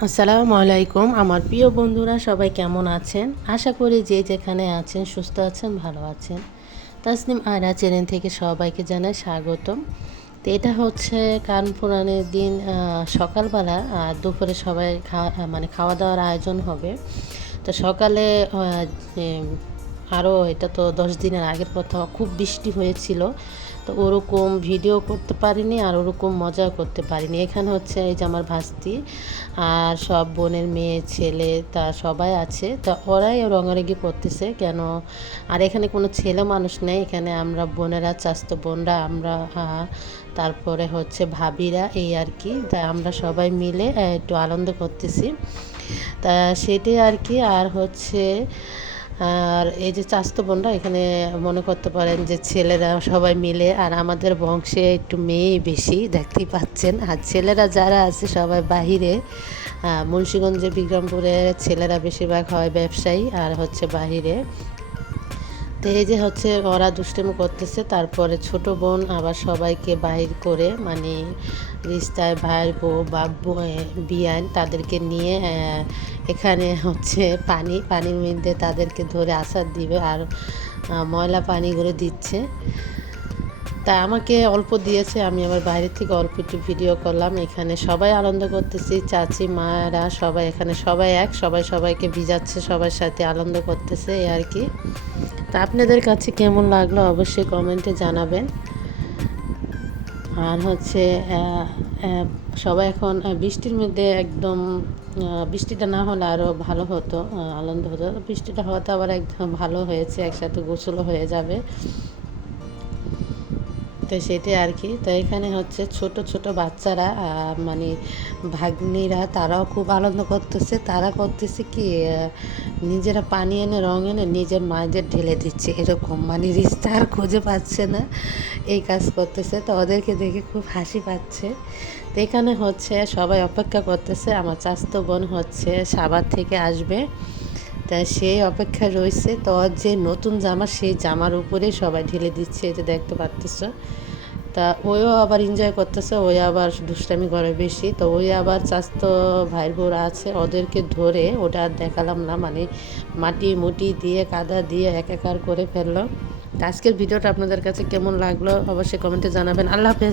আসসালামু আলাইকুম। আমার প্রিয় বন্ধুরা, সবাই কেমন আছেন? আশা করি যে যেখানে আছেন, সুস্থ আছেন, ভালো আছেন। তাসনিম আয়রা চ্যানেল থেকে সবাইকে জানাই স্বাগতম। তো এটা হচ্ছে কান পুরাণের দিন সকালবেলা, আর দুপুরে সবাই খাওয়া মানে খাওয়া দাওয়ার আয়োজন হবে। তো সকালে আরও এটা তো দশ দিনের আগের কথা, খুব বৃষ্টি হয়েছিল। তো ওরকম ভিডিও করতে পারিনি আর ওরকম মজা করতে পারিনি। এখানে হচ্ছে এই যে আমার ভাস্তি আর সব বোনের মেয়ে, ছেলে, তা সবাই আছে। তা ওরাই রঙারেগি করতেছে কেন? আর এখানে কোনো ছেলে মানুষ নেই। এখানে আমরা বোনেরা চাস্তো বোনরা, আমরা তারপরে হচ্ছে ভাবিরা এই আর কি। তা আমরা সবাই মিলে একটু আনন্দ করতেছি। তা সেটাই আর কি। আর হচ্ছে আর এই যে চাস্তো বোনরা এখানে মনে করতে পারেন যে ছেলেরা সবাই মিলে, আর আমাদের বংশে একটু মেয়েই বেশি, দেখতেই পাচ্ছেন। আর ছেলেরা যারা আছে সবাই বাহিরে মুন্সিগঞ্জে, বিক্রমপুরে ছেলেরা বেশিরভাগ হয় ব্যবসায়ী, আর হচ্ছে বাহিরে। তো এই যে হচ্ছে ওরা দুষ্টামি করতেছে, তারপরে ছোট বোন আবার সবাইকে বাহির করে মানে রিস্তায় ভাইয়ের বউ বা বিয়ান তাদেরকে নিয়ে এখানে হচ্ছে পানি, পানির মধ্যে তাদেরকে ধরে আসার দিবে আর ময়লা পানিগুলো দিচ্ছে। তা আমাকে অল্প দিয়েছে, আমি আবার বাইরে থেকে অল্প একটু ভিডিও করলাম। এখানে সবাই আনন্দ করতেছি, চাচি মায়েরা সবাই এখানে সবাই এক, সবাই সবাইকে ভিজাচ্ছে, সবার সাথে আনন্দ করতেছে এই আর কি। তা আপনাদের কাছে কেমন লাগল অবশ্যই কমেন্টে জানাবেন। আর হচ্ছে সবাই এখন বৃষ্টির মধ্যে একদম বৃষ্টিটা না হলে আরও ভালো হতো আনন্দ হতো। বৃষ্টিটা হওয়াতে আবার একদম ভালো হয়েছে, একসাথে গোসলও হয়ে যাবে। তো সেটাই আর কি। তো এখানে হচ্ছে ছোট ছোট বাচ্চারা মানে ভাগ্নিরা, তারাও খুব আনন্দ করতেছে। তারা করতেছে কি নিজেরা পানি এনে, রং এনে নিজের মায়েদের ঢেলে দিচ্ছে। এরকম মানে রিস্তা আর খুঁজে পাচ্ছে না। এই কাজ করতেছে। তো ওদেরকে দেখে খুব হাসি পাচ্ছে। তো এখানে হচ্ছে সবাই অপেক্ষা করতেছে। আমার চাস্তো বোন হচ্ছে সাবার থেকে আসবে। তা সেই অপেক্ষায় রয়েছে। তো যে নতুন জামা, সেই জামার উপরে সবাই ঢেলে দিচ্ছে এটা দেখতে পারতেছ। তা ওইও আবার এনজয় করতেছে, ওই আবার দুষ্টামি করে বেশি। তো ওই আবার চাস্তো ভাইয়ের বোরা আছে, ওদেরকে ধরে ওটা আর দেখালাম না মানে মাটি মুটি দিয়ে, কাদা দিয়ে একাকার করে ফেলল। আজকের ভিডিওটা আপনাদের কাছে কেমন লাগল, অবশ্যই কমেন্টে জানাবেন। আল্লাহ হাফেজ।